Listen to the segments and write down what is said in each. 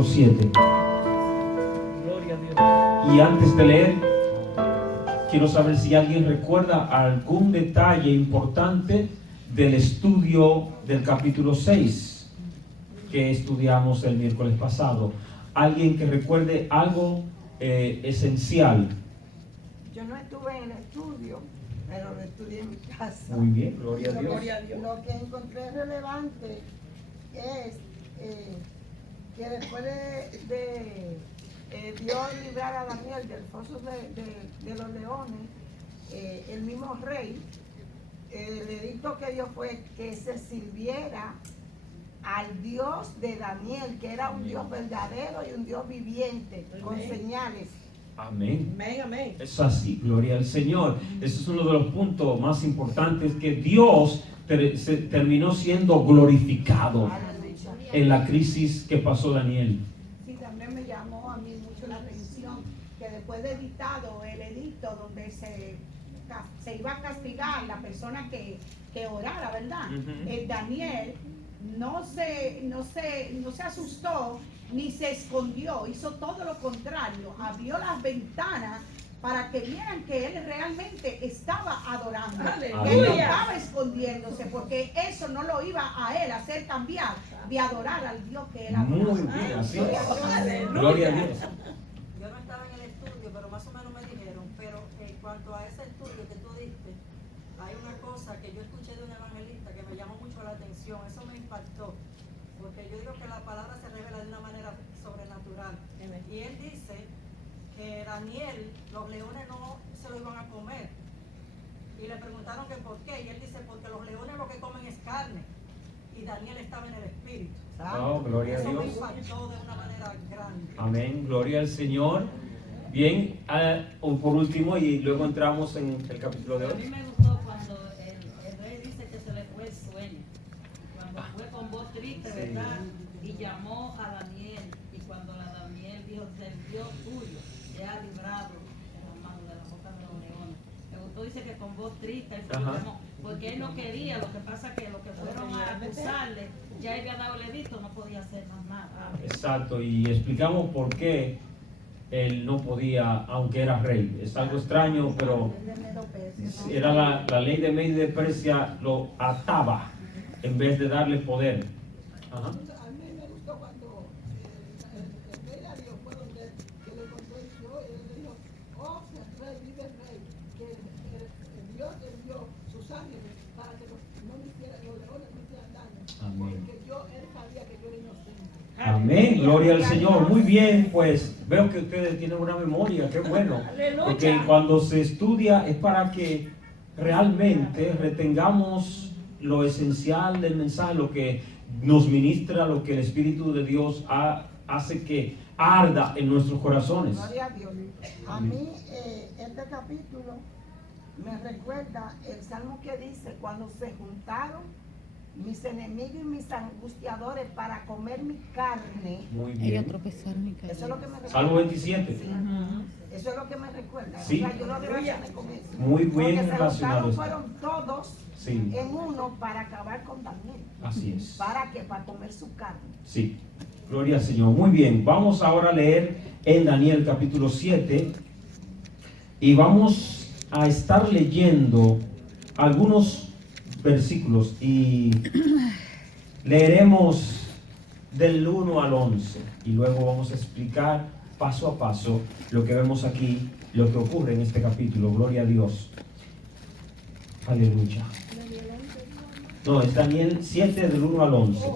capítulo 7. Gloria a Dios. Y antes de leer, quiero saber si alguien recuerda algún detalle importante del estudio del capítulo 6 que estudiamos el miércoles pasado. Alguien que recuerde algo esencial. Yo no estuve en el estudio, pero lo estudié en mi casa. Muy bien, gloria a Dios. Gloria a Dios. Lo que encontré relevante es que después de Dios librar a Daniel del foso de los leones, el mismo rey, el edicto que dio fue que se sirviera al Dios de Daniel, que era un Dios verdadero y un Dios viviente, con señales. Amén. Amén, amén. Es así, gloria al Señor. Ese es uno de los puntos más importantes, que Dios terminó siendo glorificado Aleluya. en la crisis que pasó Daniel. Sí, también me llamó a mí mucho la atención que después de dictado el edicto donde se iba a castigar la persona que orara, ¿verdad? Ujú. Daniel no se asustó ni se escondió, hizo todo lo contrario, abrió las ventanas para que vieran que él realmente estaba adorando. Aleluya. Que él no estaba escondiéndose, porque eso no lo iba a él a hacer cambiar de adorar al Dios que él adoraba. Muy bien, así es. Aleluya. Gloria a Dios. Yo no estaba en el estudio, pero más o menos me dijeron. Pero en cuanto a ese estudio que tú diste, hay una cosa que yo escuché de un evangelista que me llamó mucho la atención. Eso me impactó, porque yo digo que la palabra se revela de una manera sobrenatural. Y él dice que Daniel, los leones no se lo iban a comer. Y le preguntaron que por qué. Y él dice, porque los leones lo que comen es carne. Y Daniel estaba en el espíritu. Oh, gloria a Eso me Dios. impactó de una manera grande. Amén, gloria al Señor. Bien, por último, y luego entramos en el capítulo de A mí hoy. me gustó cuando el rey dice que se le fue el sueño. Cuando fue con voz triste, Sí. ¿verdad? Y llamó a Daniel. Y cuando Daniel dijo, el Dios tuyo te ha librado de las manos de la boca de los leones. Me gustó, dice que con voz triste, él se Ajá. llamó, porque él no quería. Lo que pasa es que los que fueron a acusarle, ya había dado el edicto, no podía hacer más nada. Exacto, y explicamos por qué él no podía, aunque era rey. Es algo extraño, pero era la ley de Medio de Persia, lo ataba en vez de darle poder. Ajá. A mí me gustó cuando el rey Darío fue donde que le contó el show y él le dijo, oh, rey, vive el rey, que el Dios envió sus ángeles para que los leones no hicieran daño. Amén. Porque él sabía que yo era inocente. Amén, gloria al Señor. Muy bien, pues veo que ustedes tienen una memoria, qué bueno. Porque cuando se estudia es para que realmente retengamos lo esencial del mensaje, lo que nos ministra, lo que el Espíritu de Dios hace que arda en nuestros corazones. Gloria a Dios. A mí este capítulo me recuerda el salmo que dice, cuando se juntaron mis enemigos y mis angustiadores para comer mi carne. Muy Ellos bien. tropezaron y Eso es cayeron. lo que me recuerda. Salmo 27. Sí. Eso es lo que me recuerda. Sí. O sea, yo lo relacioné con eso. Muy bien Porque se relacionado juntaron, está. fueron todos Sí, en uno para acabar con Daniel. así es. ¿Para qué? Para comer su carne. Sí, gloria al Señor. Muy bien, vamos ahora a leer en Daniel capítulo 7 y vamos a estar leyendo algunos versículos y leeremos del 1 al 11 y luego vamos a explicar paso a paso lo que vemos aquí, lo que ocurre en este capítulo. Gloria a Dios. Aleluya. No, es Daniel 7 del 1 al 11.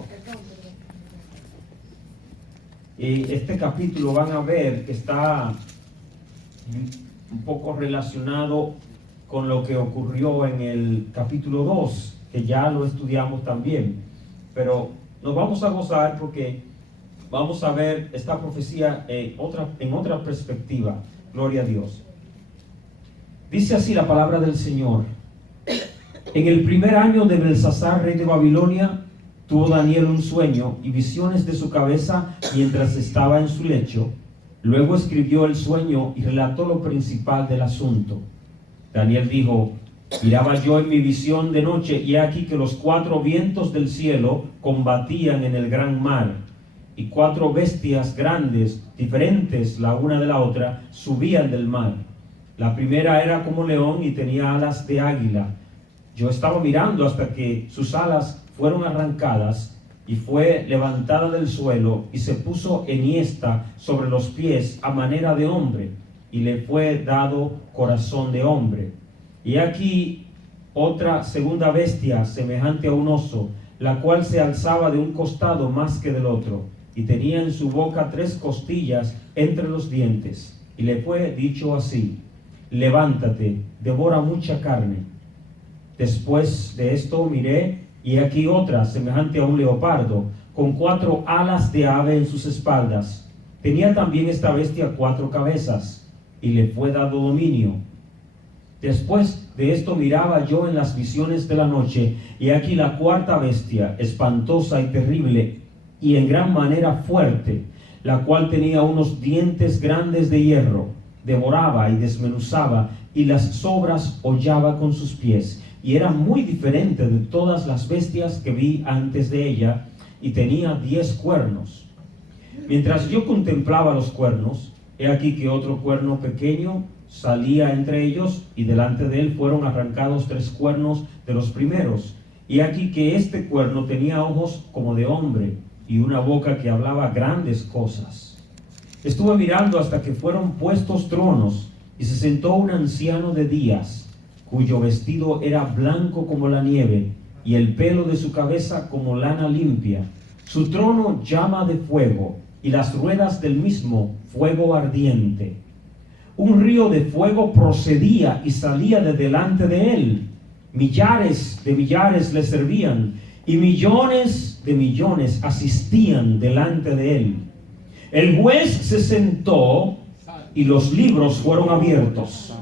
Y este capítulo van a ver que está un poco relacionado con lo que ocurrió en el capítulo 2, que ya lo estudiamos también. Pero nos vamos a gozar porque vamos a ver esta profecía en otra perspectiva. Gloria a Dios. Dice así la palabra del Señor. En el primer año de Belsasar, rey de Babilonia, tuvo Daniel un sueño y visiones de su cabeza mientras estaba en su lecho. Luego escribió el sueño y relató lo principal del asunto. Daniel dijo, miraba yo en mi visión de noche y he aquí que los 4 vientos del cielo combatían en el gran mar. y 4 bestias grandes, diferentes la una de la otra, subían del mar. La primera era como león y tenía alas de águila. Yo estaba mirando hasta que sus alas fueron arrancadas y fue levantada del suelo y se puso enhiesta sobre los pies a manera de hombre, y le fue dado corazón de hombre. Y aquí otra segunda bestia semejante a un oso, la cual se alzaba de un costado más que del otro, y tenía en su boca 3 costillas entre los dientes. Y le fue dicho así: levántate, devora mucha carne. Después de esto miré, y aquí otra semejante a un leopardo, con 4 alas de ave en sus espaldas. Tenía también esta bestia 4 cabezas, y le fue dado dominio. Después de esto miraba yo en las visiones de la noche, y aquí la 4ª bestia, espantosa y terrible, y en gran manera fuerte, la cual tenía unos dientes grandes de hierro, devoraba y desmenuzaba, y las sobras hollaba con sus pies, y era muy diferente de todas las bestias que vi antes de ella, y tenía 10 cuernos. Mientras yo contemplaba los cuernos, he aquí que otro cuerno pequeño salía entre ellos, y delante de él fueron arrancados 3 cuernos de los primeros. Y aquí que este cuerno tenía ojos como de hombre, y una boca que hablaba grandes cosas. Estuve mirando hasta que fueron puestos tronos, y se sentó un anciano de días, cuyo vestido era blanco como la nieve, y el pelo de su cabeza como lana limpia. Su trono llama de fuego, y las ruedas del mismo fuego ardiente. Un río de fuego procedía y salía de delante de él. Millares de millares le servían, y millones de millones asistían delante de él. El juez se sentó y los libros fueron abiertos.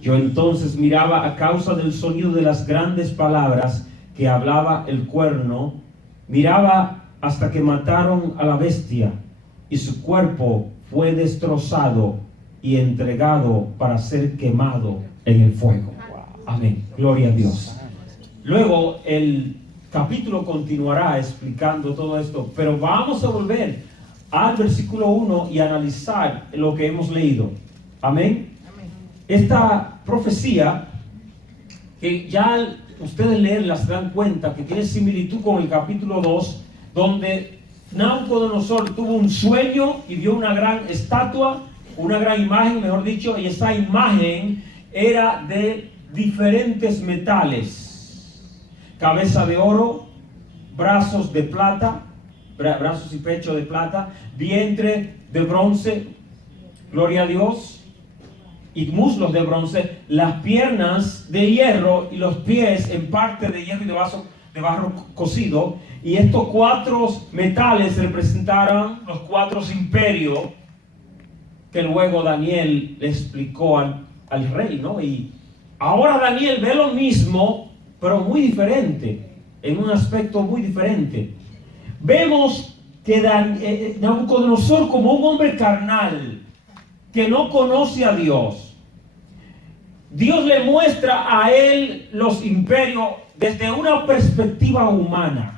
Yo entonces miraba a causa del sonido de las grandes palabras que hablaba el cuerno, miraba hasta que mataron a la bestia, y su cuerpo fue destrozado y entregado para ser quemado en el fuego. Amén. Gloria a Dios. Luego el capítulo continuará explicando todo esto, pero vamos a volver al versículo 1 y analizar lo que hemos leído. Amén. Esta profecía, que ya ustedes leerla se dan cuenta que tiene similitud con el capítulo 2, donde Nabucodonosor tuvo un sueño y vio una gran estatua, una gran imagen, mejor dicho, y esa imagen era de diferentes metales: cabeza de oro, brazos de plata, brazos y pecho de plata, vientre de bronce, gloria a Dios, y muslos de bronce, las piernas de hierro y los pies en parte de hierro y de barro cocido. Y estos 4 metales representaron los 4 imperios que luego Daniel le explicó al rey, ¿no? Y ahora Daniel ve lo mismo, pero muy diferente, en un aspecto muy diferente. Vemos que Nabucodonosor, como un hombre carnal que no conoce a Dios, Dios le muestra a él los imperios desde una perspectiva humana.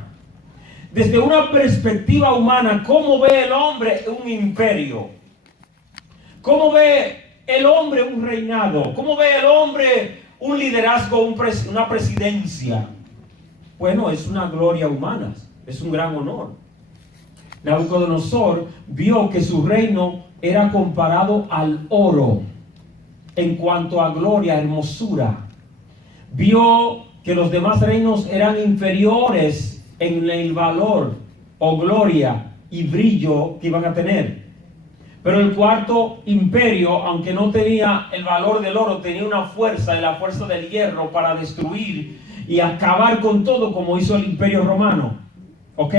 Desde una perspectiva humana, ¿cómo ve el hombre un imperio? ¿Cómo ve el hombre un reinado? ¿Cómo ve el hombre un liderazgo, una presidencia? Bueno, es una gloria humana, es un gran honor. Nabucodonosor vio que su reino era comparado al oro en cuanto a gloria, hermosura. Vio que los demás reinos eran inferiores en el valor o gloria y brillo que iban a tener. Pero el 4º imperio, aunque no tenía el valor del oro, tenía una fuerza, la fuerza del hierro, para destruir y acabar con todo, como hizo el imperio romano. ¿Ok?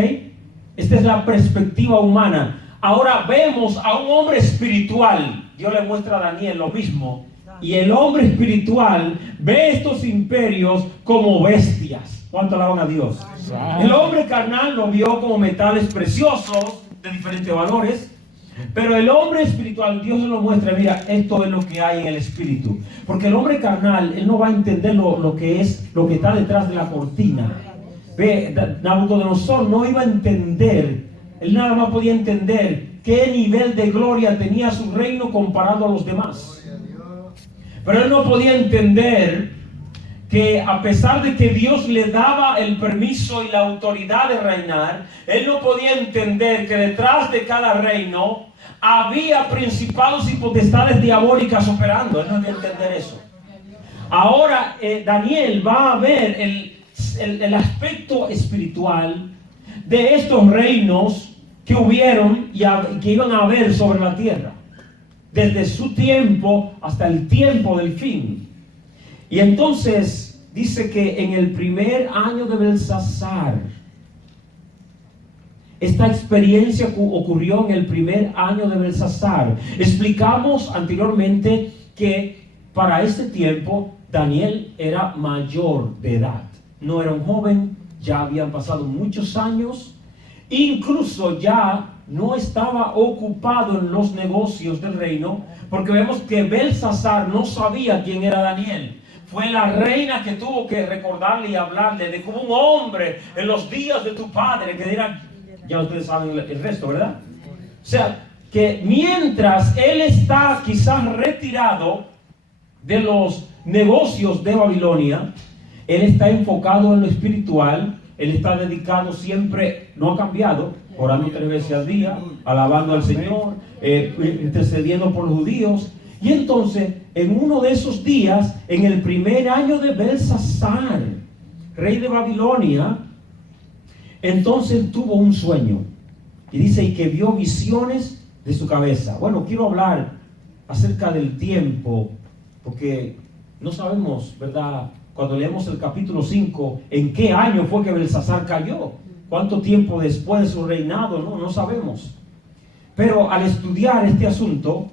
Esta es la perspectiva humana. Ahora vemos a un hombre espiritual. Dios le muestra a Daniel lo mismo. Y el hombre espiritual ve estos imperios como bestias. ¿Cuánto alaban a Dios? El hombre carnal lo vio como metales preciosos de diferentes valores. Pero el hombre espiritual, Dios se lo muestra: mira, esto es lo que hay en el espíritu. Porque el hombre carnal, él no va a entender lo que está detrás de la cortina. Nabucodonosor no iba a entender Él nada más podía entender qué nivel de gloria tenía su reino comparado a los demás. Pero él no podía entender que a pesar de que Dios le daba el permiso y la autoridad de reinar, él no podía entender que detrás de cada reino había principados y potestades diabólicas operando. Él no podía entender eso. Ahora Daniel va a ver el aspecto espiritual de estos reinos que hubieron y que iban a haber sobre la tierra, desde su tiempo hasta el tiempo del fin. Y entonces dice que en el primer año de Belsasar, esta experiencia ocurrió en el primer año de Belsasar. Explicamos anteriormente que para este tiempo Daniel era mayor de edad, no era un joven, ya habían pasado muchos años, incluso ya no estaba ocupado en los negocios del reino, porque vemos que Belsasar no sabía quién era Daniel. Fue la reina que tuvo que recordarle y hablarle de como un hombre en los días de tu padre, que dirán, ya ustedes saben el resto, ¿verdad? O sea, que mientras él está quizás retirado de los negocios de Babilonia, él está enfocado en lo espiritual. Él está dedicado siempre, no ha cambiado, orando 3 veces al día, alabando al Señor, intercediendo por los judíos. Y entonces, en uno de esos días, en el primer año de Belsasar, rey de Babilonia, entonces tuvo un sueño. Y dice, y que vio visiones de su cabeza. Bueno, quiero hablar acerca del tiempo, porque no sabemos, ¿verdad? Cuando leemos el capítulo 5, ¿en qué año fue que Belsasar cayó? ¿Cuánto tiempo después de su reinado? No sabemos. Pero al estudiar este asunto,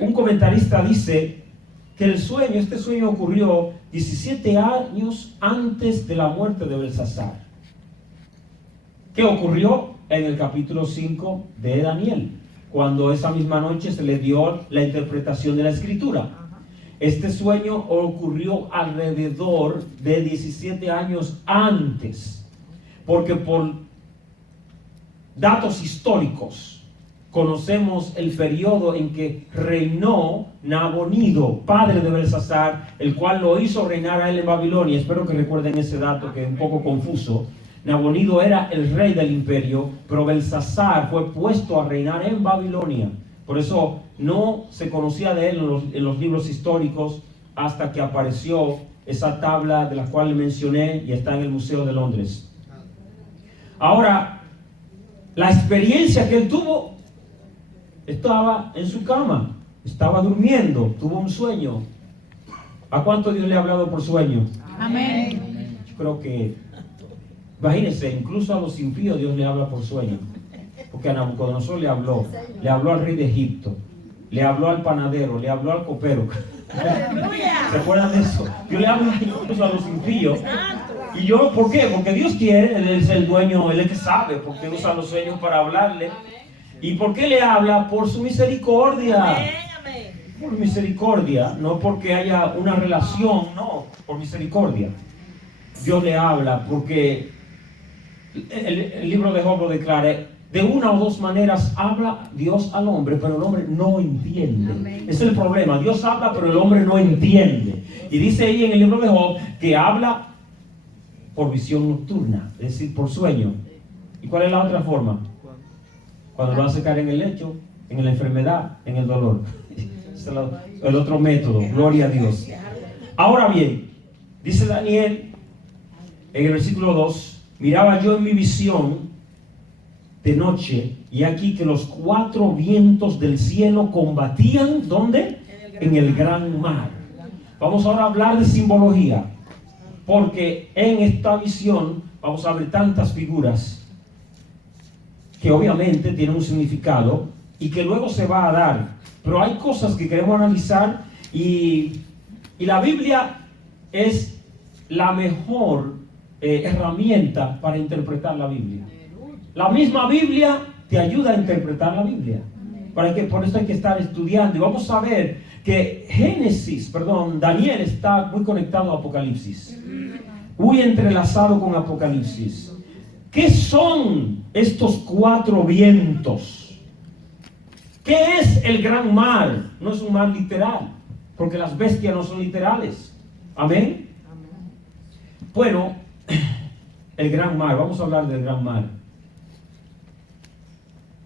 un comentarista dice que este sueño ocurrió 17 años antes de la muerte de Belsasar. ¿Qué ocurrió? En el capítulo 5 de Daniel, cuando esa misma noche se le dio la interpretación de la escritura. Este sueño ocurrió alrededor de 17 años antes, porque por datos históricos conocemos el periodo en que reinó Nabonido, padre de Belsasar, el cual lo hizo reinar a él en Babilonia. Espero que recuerden ese dato que es un poco confuso. Nabonido era el rey del imperio, pero Belsasar fue puesto a reinar en Babilonia. Por eso no se conocía de él en los libros históricos hasta que apareció esa tabla de la cual le mencioné y está en el Museo de Londres. Ahora, la experiencia que él tuvo, estaba en su cama, estaba durmiendo, tuvo un sueño. ¿A cuánto Dios le ha hablado por sueño? Amén. Yo creo que, imagínense, incluso a los impíos Dios le habla por sueño. Porque a Nabucodonosor le habló al rey de Egipto, le habló al panadero, le habló al copero. ¿Se acuerdan de eso? Dios le habla incluso a los impíos. Y yo, ¿por qué? Porque Dios quiere, Él es el dueño, Él es el que sabe, porque usa los sueños para hablarle. ¿Y por qué le habla? Por su misericordia. Por misericordia, no porque haya una relación, no, por misericordia. Dios le habla porque el libro de Job lo declara. De una o dos maneras habla Dios al hombre, pero el hombre no entiende. Amén. Ese es el problema. Dios habla, pero el hombre no entiende. Y dice ahí en el libro de Job que habla por visión nocturna, es decir, por sueño. ¿Y cuál es la otra forma? Cuando lo hace caer en el lecho, en la enfermedad, en el dolor. Es el otro método. Gloria a Dios. Ahora bien, dice Daniel en el versículo 2, miraba yo en mi visión de noche, y aquí que los 4 vientos del cielo combatían, ¿dónde? En el gran mar. Vamos ahora a hablar de simbología, porque en esta visión vamos a ver tantas figuras que obviamente tienen un significado y que luego se va a dar, pero hay cosas que queremos analizar y la Biblia es la mejor herramienta para interpretar la Biblia. La misma Biblia te ayuda a interpretar la Biblia. Por eso hay que estar estudiando. Y vamos a ver que Daniel está muy conectado a Apocalipsis. Muy entrelazado con Apocalipsis. ¿Qué son estos 4 vientos? ¿Qué es el gran mar? No es un mar literal, porque las bestias no son literales. Amén. Bueno, el gran mar, vamos a hablar del gran mar.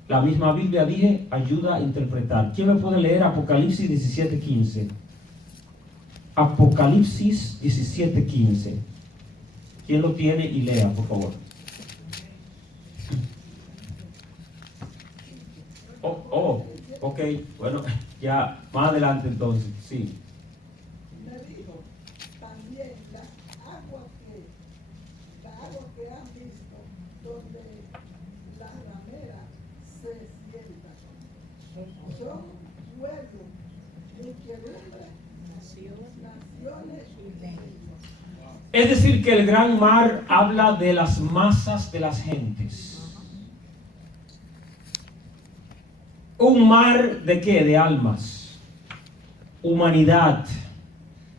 La misma Biblia, dije, ayuda a interpretar. ¿Quién me puede leer Apocalipsis 17:15? Apocalipsis 17:15. ¿Quién lo tiene y lea, por favor? Ok, bueno, ya más adelante entonces, sí. Me dijo también las aguas que han visto donde la ramera se sienta son pueblos, muchedumbre, naciones y lenguas. Es decir, que el gran mar habla de las masas de las gentes. Un mar ¿de qué? De almas, humanidad,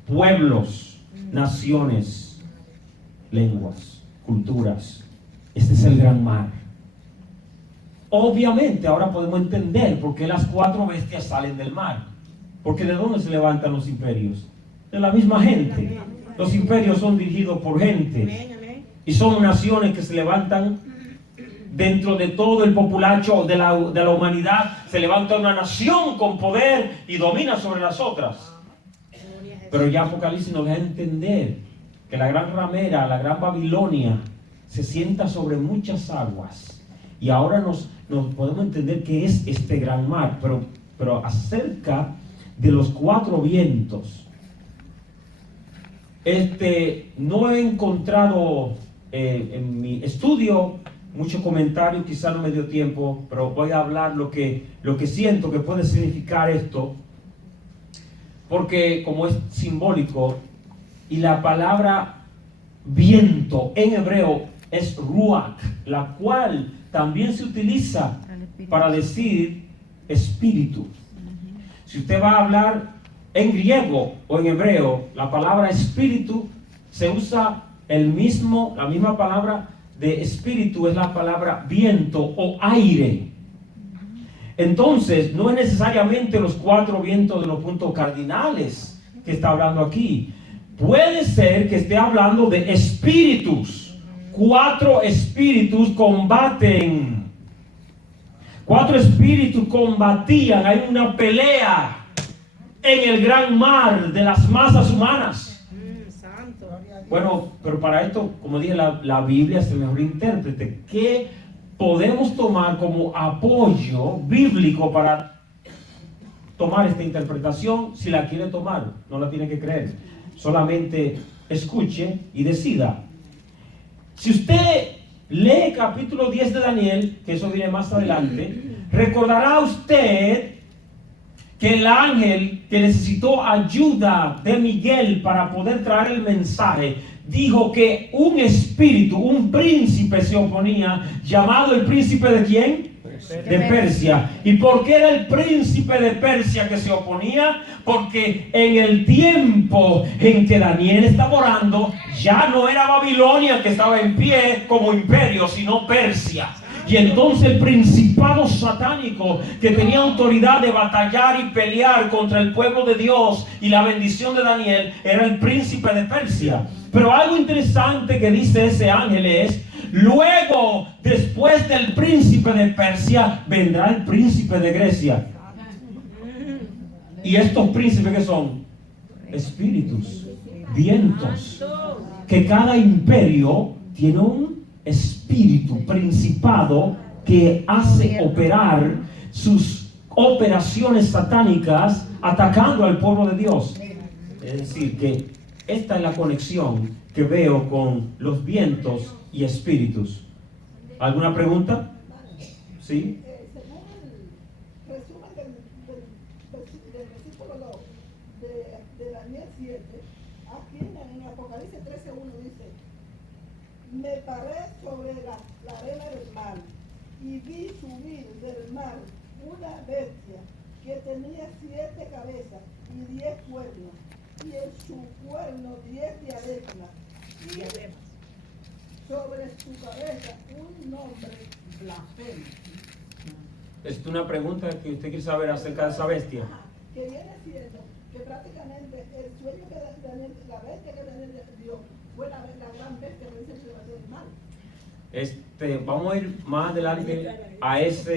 pueblos, naciones, lenguas, culturas. Este es el gran mar. Obviamente ahora podemos entender por qué las 4 bestias salen del mar. Porque ¿de dónde se levantan los imperios? De la misma gente. Los imperios son dirigidos por gente. Y son naciones que se levantan dentro de todo el populacho de la humanidad. Se levanta una nación con poder y domina sobre las otras. Pero ya Apocalipsis nos deja entender que la gran ramera, la gran Babilonia, se sienta sobre muchas aguas. Y ahora nos podemos entender qué es este gran mar. Pero acerca de los 4 vientos, no he encontrado en mi estudio mucho comentario, quizá no me dio tiempo, pero voy a hablar lo que siento que puede significar esto, porque como es simbólico, y la palabra viento en hebreo es ruach, la cual también se utiliza para decir espíritu. Si usted va a hablar en griego o en hebreo, la palabra espíritu se usa la misma palabra de espíritu es la palabra viento o aire. Entonces, no es necesariamente los 4 vientos de los puntos cardinales que está hablando aquí. Puede ser que esté hablando de espíritus. 4 espíritus combaten. 4 espíritus combatían. Hay una pelea en el gran mar de las masas humanas. Bueno, pero para esto, como dije, la Biblia es el mejor intérprete. ¿Qué podemos tomar como apoyo bíblico para tomar esta interpretación? Si la quiere tomar, no la tiene que creer. Solamente escuche y decida. Si usted lee capítulo 10 de Daniel, que eso viene más adelante, recordará usted que el ángel que necesitó ayuda de Miguel para poder traer el mensaje, dijo que un espíritu, un príncipe se oponía, llamado el príncipe ¿de quién? De Persia. ¿Y por qué era el príncipe de Persia que se oponía? Porque en el tiempo en que Daniel estaba orando, ya no era Babilonia que estaba en pie como imperio, sino Persia. Y entonces el principado satánico que tenía autoridad de batallar y pelear contra el pueblo de Dios y la bendición de Daniel era el príncipe de Persia. Pero algo interesante que dice ese ángel es: luego, después del príncipe de Persia, vendrá el príncipe de Grecia. ¿Y estos príncipes qué son? Espíritus, vientos. Que cada imperio tiene un espíritu, principado, que hace operar sus operaciones satánicas atacando al pueblo de Dios. Es decir, que esta es la conexión que veo con los vientos y espíritus. ¿Alguna pregunta? ¿Sí? Según el resumen del versículo 2 de Daniel 7, aquí en Apocalipsis 13:1 dice: me paré sobre la arena del mar y vi subir del mar una bestia que tenía 7 cabezas y 10 cuernos, y en su cuerno 10 diademas, y sobre su cabeza un nombre blasfemo. Es una pregunta que usted quiere saber acerca de esa bestia. Ajá, que viene siendo que prácticamente el sueño que Daniel, la bestia que Daniel dio fue la gran bestia que dice el mal. Vamos a ir más adelante a esa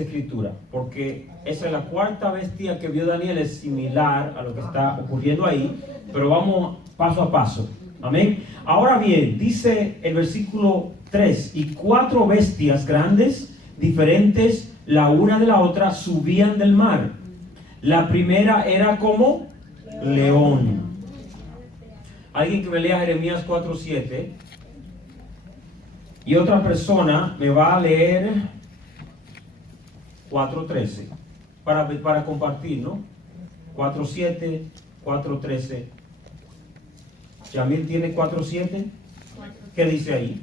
escritura, porque esa es la cuarta bestia que vio Daniel, es similar a lo que está ocurriendo ahí, pero vamos paso a paso. Amén. Ahora bien, dice el versículo 3, y 4 bestias grandes, diferentes la una de la otra, subían del mar. La primera era como león. Alguien que me lea Jeremías 4:7. Y otra persona me va a leer 4:13 para compartir, ¿no? 4:7, 4:13. Yamil tiene 4:7. ¿Qué dice ahí?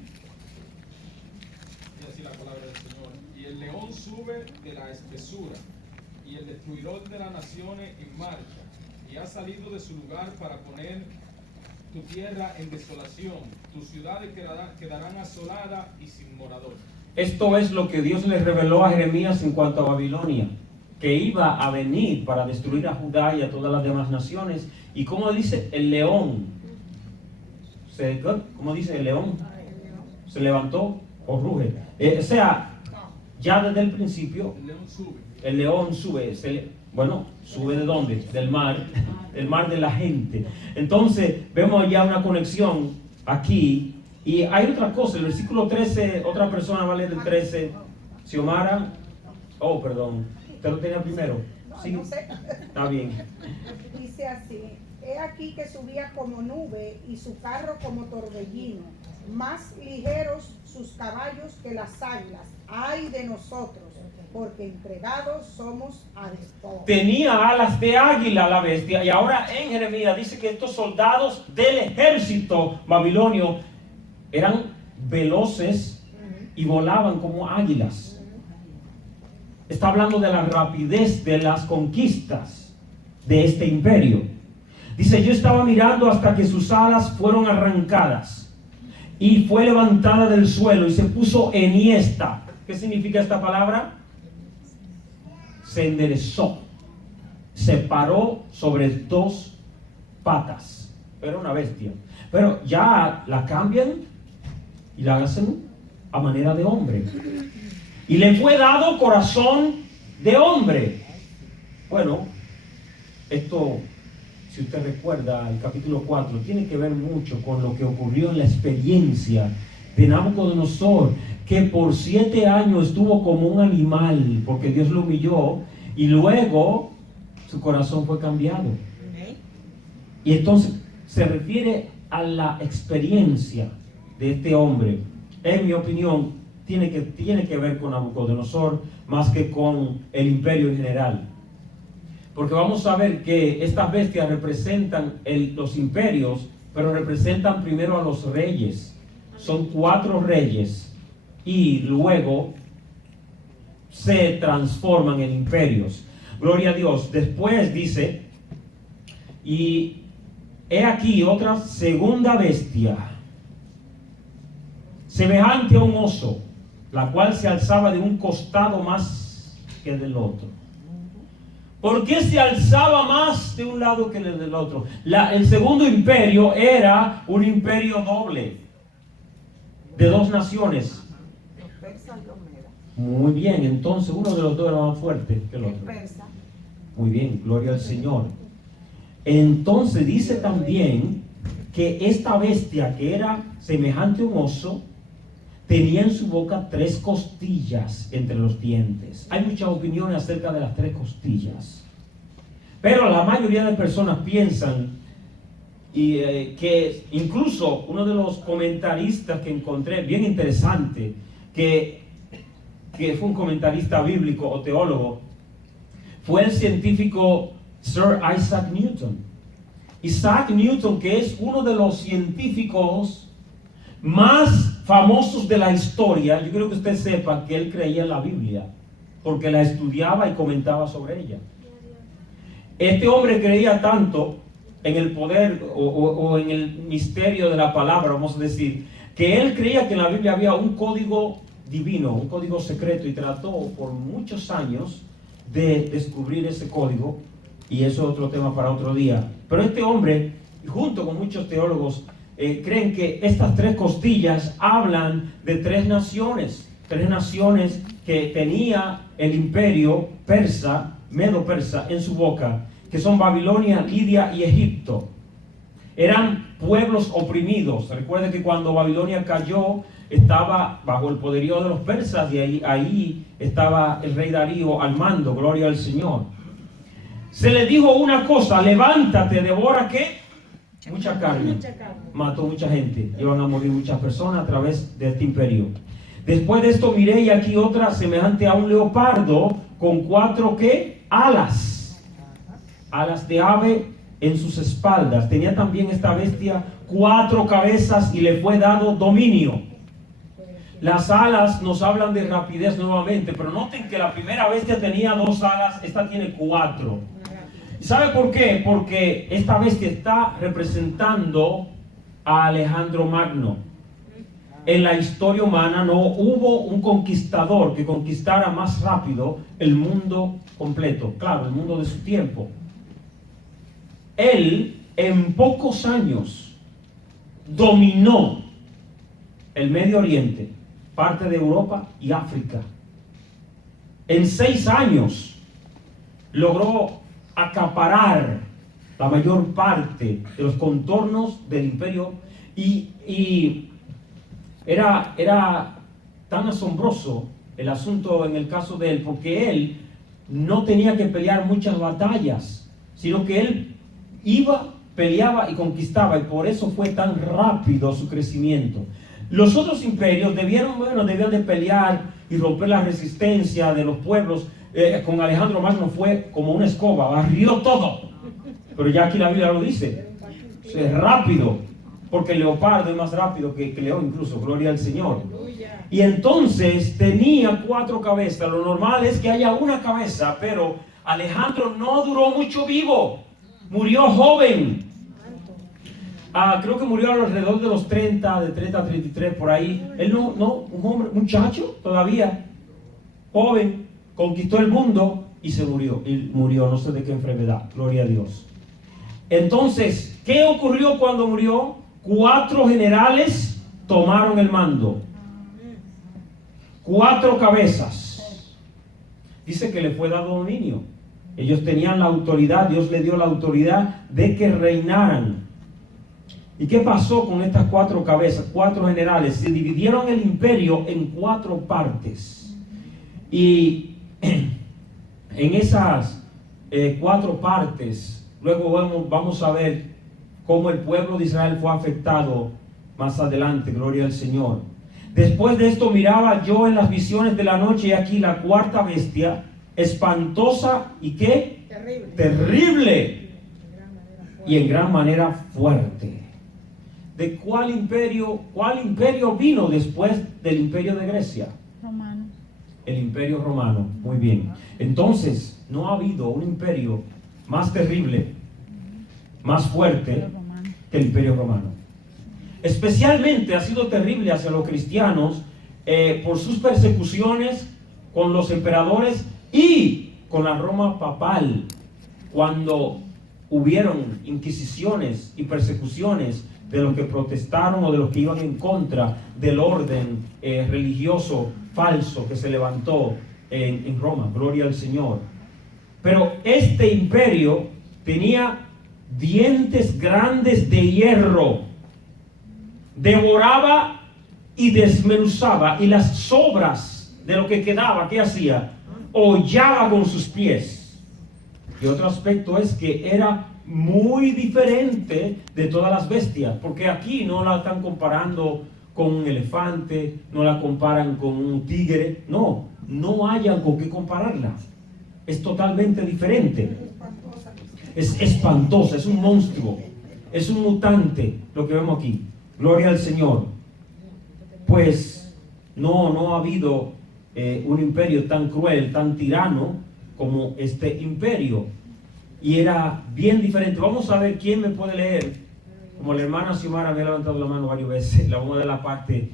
Así la palabra del Señor. Y el león sube de la espesura, y el destruidor de las naciones en marcha, y ha salido de su lugar para poner tu tierra en desolación, tus ciudades quedarán asoladas y sin morador. Esto es lo que Dios le reveló a Jeremías en cuanto a Babilonia, que iba a venir para destruir a Judá y a todas las demás naciones. Y como dice, el león, ¿cómo dice el león? Se levantó o ruge. O sea, ya desde el principio, el león sube. Bueno, ¿sube de dónde? Del mar, del mar de la gente. Entonces, vemos ya una conexión aquí. Y hay otra cosa, el versículo 13, otra persona va a leer el 13. Xiomara, oh, perdón, ¿usted lo tenía primero? Sí, No sé. está bien. Dice así: he aquí que subía como nube y su carro como torbellino, más ligeros sus caballos que las águilas. Ay de nosotros, porque entregados somos a despojo. Tenía alas de águila la bestia, y ahora en Jeremías dice que estos soldados del ejército babilonio eran veloces y volaban como águilas. Está hablando de la rapidez de las conquistas de este imperio. Dice: yo estaba mirando hasta que sus alas fueron arrancadas y fue levantada del suelo y se puso enhiesta. ¿Qué significa esta palabra? Se enderezó, se paró sobre 2 patas. Era una bestia, pero ya la cambian y la hacen a manera de hombre. Y le fue dado corazón de hombre. Bueno, esto, si usted recuerda el capítulo 4, tiene que ver mucho con lo que ocurrió en la experiencia de Nabucodonosor, que por 7 años estuvo como un animal, porque Dios lo humilló, y luego su corazón fue cambiado. Y entonces se refiere a la experiencia de este hombre. En mi opinión, tiene que ver con Nabucodonosor más que con el imperio en general. Porque vamos a ver que estas bestias representan los imperios, pero representan primero a los reyes. Son 4 reyes y luego se transforman en imperios. Gloria a Dios. Después dice: y he aquí otra segunda bestia, semejante a un oso, la cual se alzaba de un costado más que del otro. ¿Por qué se alzaba más de un lado que del otro? El segundo imperio era un imperio doble, de 2 naciones. Los persas y los medas. Muy bien, entonces uno de los dos era más fuerte que el El otro. persa. Muy bien, gloria al Señor. Entonces dice también que esta bestia, que era semejante a un oso, tenía en su boca 3 costillas entre los dientes. Hay muchas opiniones acerca de las 3 costillas, pero la mayoría de personas piensan que incluso uno de los comentaristas que encontré bien interesante, que fue un comentarista bíblico o teólogo, fue el científico Sir Isaac Newton. Isaac Newton, que es uno de los científicos más famosos de la historia. Yo quiero que usted sepa que él creía en la Biblia, porque la estudiaba y comentaba sobre ella. Este hombre creía tanto en el poder o en el misterio de la palabra, vamos a decir, que él creía que en la Biblia había un código divino, un código secreto, y trató por muchos años de descubrir ese código, y eso es otro tema para otro día. Pero este hombre, junto con muchos teólogos, creen que estas 3 costillas hablan de 3 naciones que tenía el imperio persa, medo-persa, en su boca, que son Babilonia, Lidia y Egipto. Eran pueblos oprimidos. Recuerden que cuando Babilonia cayó, estaba bajo el poderío de los persas, y ahí estaba el rey Darío al mando, gloria al Señor. Se le dijo una cosa: levántate, devora, ¿qué? Mucha carne. Mató mucha gente, iban a morir muchas personas a través de este imperio. Después de esto miré, y aquí otra semejante a un leopardo, con 4 ¿qué? Alas de ave en sus espaldas. Tenía también esta bestia 4 cabezas, y le fue dado dominio. Las alas nos hablan de rapidez nuevamente, pero noten que la primera bestia tenía 2 alas, esta tiene 4. ¿Sabe por qué? Porque esta bestia está representando a Alejandro Magno. En la historia humana no hubo un conquistador que conquistara más rápido el mundo completo, claro, el mundo de su tiempo. Él en pocos años dominó el Medio Oriente, parte de Europa y África. En 6 años logró acaparar la mayor parte de los contornos del imperio, y era tan asombroso el asunto en el caso de él, porque él no tenía que pelear muchas batallas, sino que él iba, peleaba y conquistaba, y por eso fue tan rápido su crecimiento. Los otros imperios debían de pelear y romper la resistencia de los pueblos. Con Alejandro Magno fue como una escoba, barrió todo. Pero ya aquí la Biblia lo dice, es rápido, porque el leopardo es más rápido que el león incluso, gloria al Señor. Y entonces tenía 4 cabezas. Lo normal es que haya una cabeza, pero Alejandro no duró mucho vivo, murió joven. Creo que murió alrededor de los 30, de 30 a 33, por ahí. Él un hombre, muchacho todavía, joven, conquistó el mundo y se murió. Y murió, no sé de qué enfermedad, gloria a Dios. Entonces, ¿qué ocurrió cuando murió? 4 generales tomaron el mando. 4 cabezas. Dice que le fue dado dominio. Ellos tenían la autoridad, Dios le dio la autoridad de que reinaran. ¿Y qué pasó con estas 4 cabezas? 4 generales. Se dividieron el imperio en 4 partes. Y en esas 4 partes, luego vamos a ver cómo el pueblo de Israel fue afectado más adelante, gloria al Señor. Después de esto miraba yo en las visiones de la noche, y aquí la 4ª bestia, espantosa y ¿qué? Terrible. Y en gran manera fuerte. ¿De cuál imperio vino después del imperio de Grecia? Romano. El imperio romano, muy bien. Entonces, no ha habido un imperio más terrible, más fuerte que el imperio romano. Especialmente ha sido terrible hacia los cristianos por sus persecuciones con los emperadores y con la Roma papal, cuando hubieron inquisiciones y persecuciones de los que protestaron o de los que iban en contra del orden religioso falso que se levantó en Roma, gloria al Señor. Pero este imperio tenía dientes grandes de hierro, devoraba y desmenuzaba, y las sobras de lo que quedaba, ¿qué hacía? Hollaba con sus pies. Y otro aspecto es que era muy diferente de todas las bestias, porque aquí no la están comparando con un elefante, no la comparan con un tigre, no hayan con qué compararla. Es totalmente diferente. Es espantosa, es un monstruo, es un mutante lo que vemos aquí. Gloria al Señor. Pues no ha habido un imperio tan cruel, tan tirano como este imperio. Y era bien diferente. Vamos a ver quién me puede leer. Como la hermana Xiomara me ha levantado la mano varias veces, la vamos a dar la parte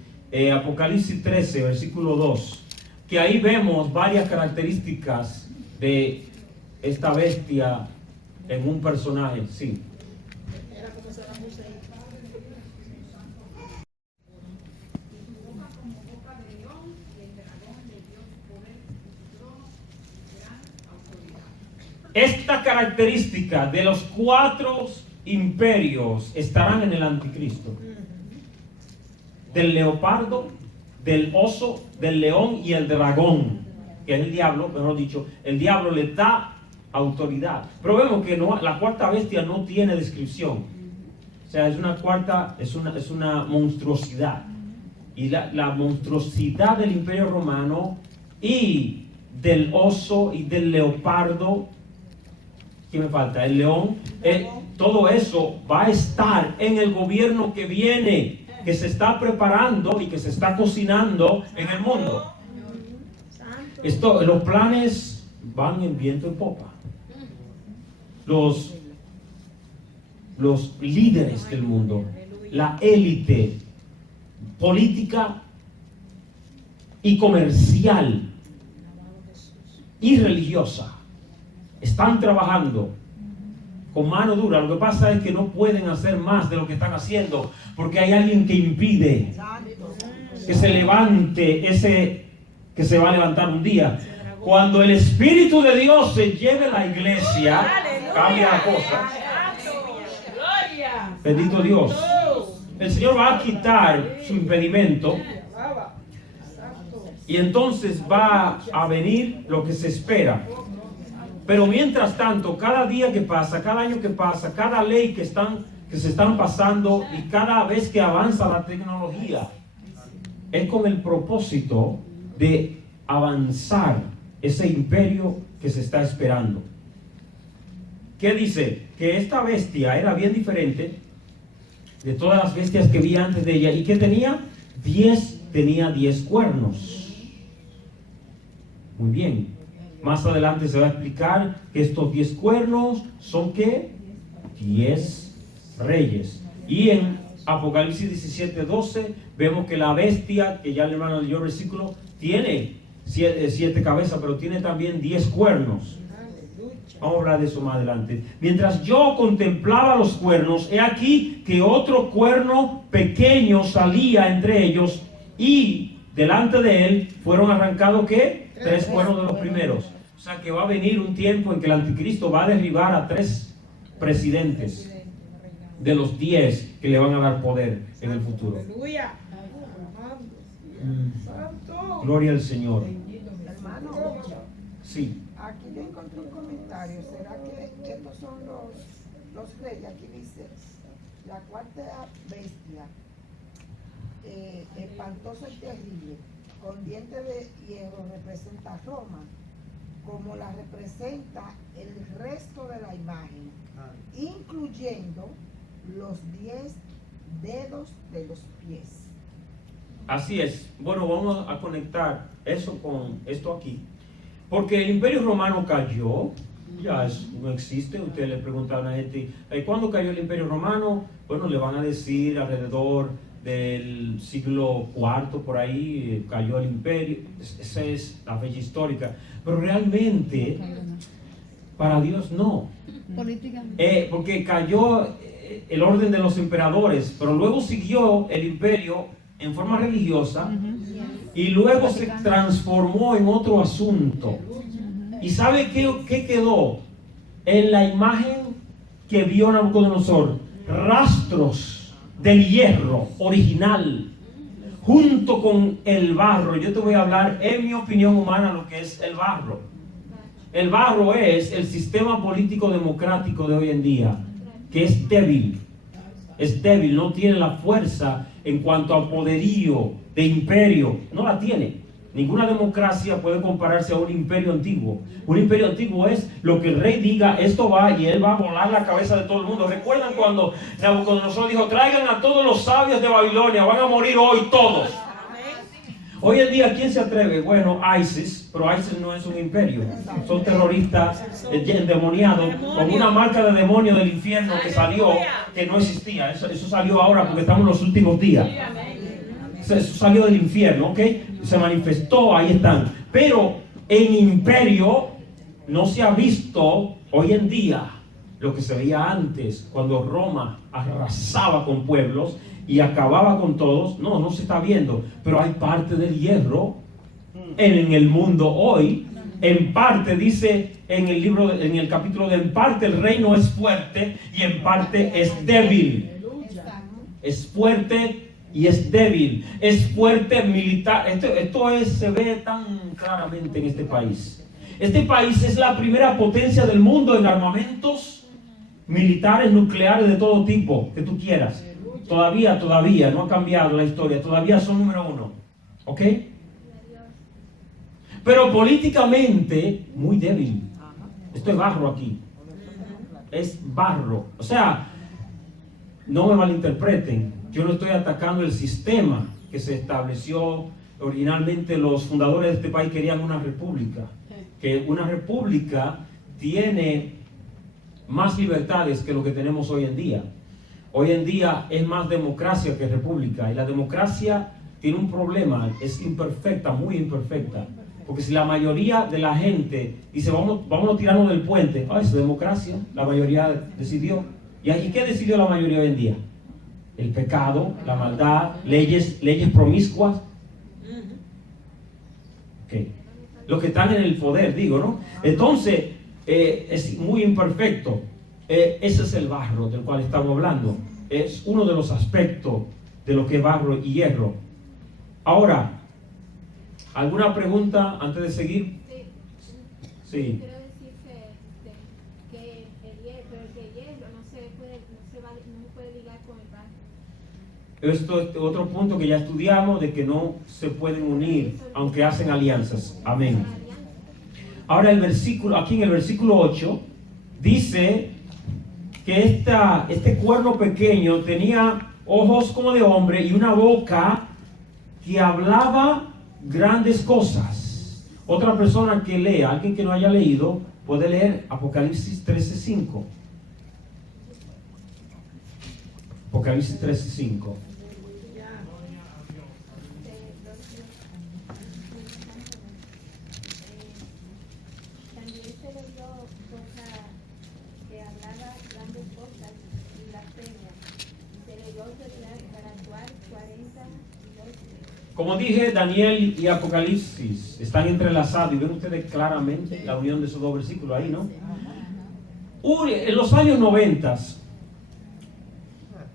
Apocalipsis 13, versículo 2, que ahí vemos varias características de esta bestia en un personaje. Sí. Era como se la puse ahí. Esta característica de los 4 imperios estarán en el anticristo. Del leopardo, del oso, del león y el dragón, que es el diablo, mejor dicho, el diablo le da autoridad. Pero vemos que no, la cuarta bestia no tiene descripción. O sea, es una monstruosidad. Y la monstruosidad del imperio romano y del oso y del leopardo, ¿qué me falta? El león, todo eso va a estar en el gobierno que viene, que se está preparando y que se está cocinando en el mundo. Los planes van en viento en popa. Los líderes del mundo, la élite política y comercial y religiosa están trabajando con mano dura. Lo que pasa es que no pueden hacer más de lo que están haciendo, porque hay alguien que impide que se levante ese que se va a levantar un día. Cuando el Espíritu de Dios se lleve a la iglesia, cambia la cosa. Bendito Dios. El Señor va a quitar su impedimento y entonces va a venir lo que se espera. Pero mientras tanto, cada día que pasa, cada año que pasa, cada ley que se están pasando y cada vez que avanza la tecnología, es con el propósito de avanzar ese imperio que se está esperando. ¿Qué dice? Que esta bestia era bien diferente de todas las bestias que vi antes de ella. ¿Y qué tenía? 10 cuernos. Muy bien. Más adelante se va a explicar que estos 10 cuernos son ¿qué? 10 reyes. Y en Apocalipsis 17:12 vemos que la bestia, que ya el hermano leyó el versículo, tiene 7 cabezas, pero tiene también 10 cuernos. Vamos a hablar de eso más adelante. Mientras yo contemplaba los cuernos, he aquí que otro cuerno pequeño salía entre ellos, y delante de él fueron arrancados ¿qué? 3 cuernos de los primeros. O sea que va a venir un tiempo en que el anticristo va a derribar a 3 presidentes de los 10 que le van a dar poder en el futuro. Aleluya. Gloria al Señor. Hermano, Sí. aquí yo encontré un comentario. ¿Será que estos son los reyes? Aquí dice, la cuarta bestia, espantosa y terrible, con dientes de hierro, representa a Roma, como la representa el resto de la imagen, incluyendo los 10 dedos de los pies. Así es. Bueno, vamos a conectar eso con esto aquí. Porque el Imperio Romano cayó, ya no existe. Usted le pregunta a una gente, ¿cuándo cayó el Imperio Romano? Bueno, le van a decir alrededor del siglo IV, por ahí cayó el imperio. Esa es la fecha histórica. Pero realmente, para Dios no. Porque cayó el orden de los emperadores, pero luego siguió el imperio en forma religiosa y luego se transformó en otro asunto. ¿Y sabe qué quedó en la imagen que vio Nabucodonosor? Rastros del hierro original junto con el barro. Yo te voy a hablar en mi opinión humana lo que es el barro. El barro es el sistema político democrático de hoy en día, que es débil, no tiene la fuerza en cuanto a poderío de imperio, no la tiene. Ninguna democracia puede compararse a un imperio antiguo. Un imperio antiguo es lo que el rey diga, esto va, y él va a volar la cabeza de todo el mundo. ¿Recuerdan cuando Nabucodonosor dijo, traigan a todos los sabios de Babilonia, van a morir hoy todos? Hoy en día, ¿quién se atreve? Bueno, ISIS, pero ISIS no es un imperio. Son terroristas endemoniados, con una marca de demonio del infierno que salió, que no existía. Eso salió ahora porque estamos en los últimos días. Eso salió del infierno, ¿ok? Se manifestó, ahí están. Pero en imperio no se ha visto hoy en día lo que se veía antes, cuando Roma arrasaba con pueblos y acababa con todos. No se está viendo, pero hay parte del hierro en el mundo hoy. En parte dice en el libro, en el capítulo de en parte el reino es fuerte y en parte es débil. Es fuerte y es débil. Es fuerte militar. Se ve tan claramente en este país. Este país es la primera potencia del mundo en armamentos militares nucleares de todo tipo que tú quieras. Todavía no ha cambiado la historia. Todavía son número 1. ¿Ok? Pero políticamente muy débil. Esto es barro aquí. Es barro. O sea, no me malinterpreten. Yo no estoy atacando el sistema que se estableció. Originalmente los fundadores de este país querían una república. Que una república tiene más libertades que lo que tenemos hoy en día. Hoy en día es más democracia que república. Y la democracia tiene un problema. Es imperfecta, muy imperfecta. Porque si la mayoría de la gente dice, vamos a tirarnos del puente, es democracia, la mayoría decidió. ¿Y qué decidió la mayoría hoy en día? El pecado, la maldad, leyes promiscuas. Okay. Los que están en el poder, digo, ¿no? Entonces, es muy imperfecto. Ese es el barro del cual estamos hablando. Es uno de los aspectos de lo que es barro y hierro. Ahora, ¿alguna pregunta antes de seguir? Sí. Quiero decir que el hierro no se puede ligar con el barro. Esto es otro punto que ya estudiamos, de que no se pueden unir, aunque hacen alianzas. Amén. Ahora aquí en el versículo 8, dice que este cuerno pequeño tenía ojos como de hombre y una boca que hablaba grandes cosas. Otra persona que lea, alguien que no haya leído, puede leer Apocalipsis 13:5. Apocalipsis 13:5. También se le dio boca que hablaba grandes cosas y blasfemias. Se le dio autoridad para actuar 42. Como dije, Daniel y Apocalipsis están entrelazados y ven ustedes claramente la unión de esos dos versículos ahí, ¿no? En los años 90,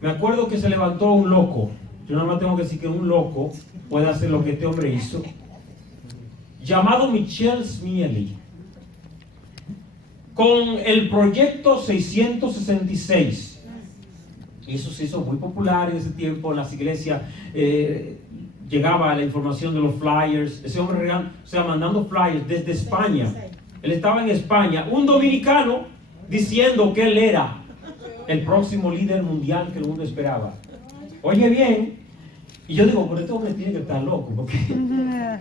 me acuerdo que se levantó un loco. Yo nada más tengo que decir que un loco puede hacer lo que este hombre hizo, llamado Michel Smieli, con el proyecto 666. Y eso se hizo muy popular en ese tiempo en las iglesias. Llegaba la información de los flyers. Ese hombre mandando flyers desde España. Él estaba en España, un dominicano, diciendo que él era el próximo líder mundial que el mundo esperaba. Oye bien, y yo digo, pero este hombre tiene que estar loco, porque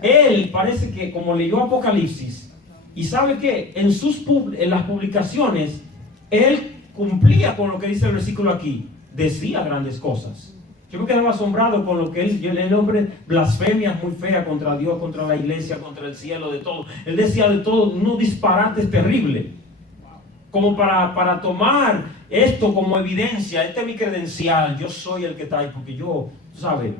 él parece que como leyó Apocalipsis, y sabe que en las publicaciones, él cumplía con lo que dice el versículo aquí, decía grandes cosas. Yo me quedaba asombrado con lo que el hombre blasfemia muy fea contra Dios, contra la iglesia, contra el cielo, de todo. Él decía de todo, unos disparates terribles. Como para tomar esto como evidencia, este es mi credencial, yo soy el que está ahí, porque yo, ¿sabes?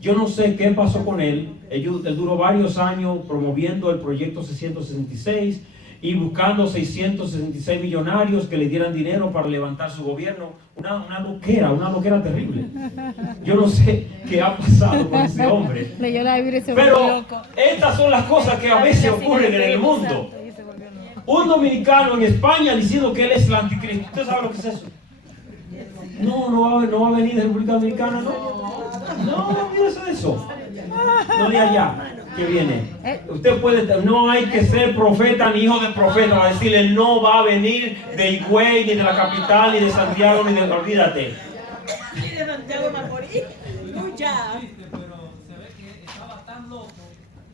Yo no sé qué pasó con él. Él duró varios años promoviendo el proyecto 666 y buscando 666 millonarios que le dieran dinero para levantar su gobierno. Una loquera terrible. Yo no sé qué ha pasado con ese hombre. Pero estas son las cosas que a veces ocurren en el mundo. Un dominicano en España diciendo que él es el anticristo. ¿Usted sabe lo que es eso? No va a venir de República Dominicana, no olvídese de eso. No de allá que viene. Usted no hay que ser profeta ni hijo de profeta para decirle no va a venir de Higüey, ni de la capital, ni de Santiago, ni de... Olvídate. Ni de Santiago Macorís. Mucha. Pero se ve que estaba tan loco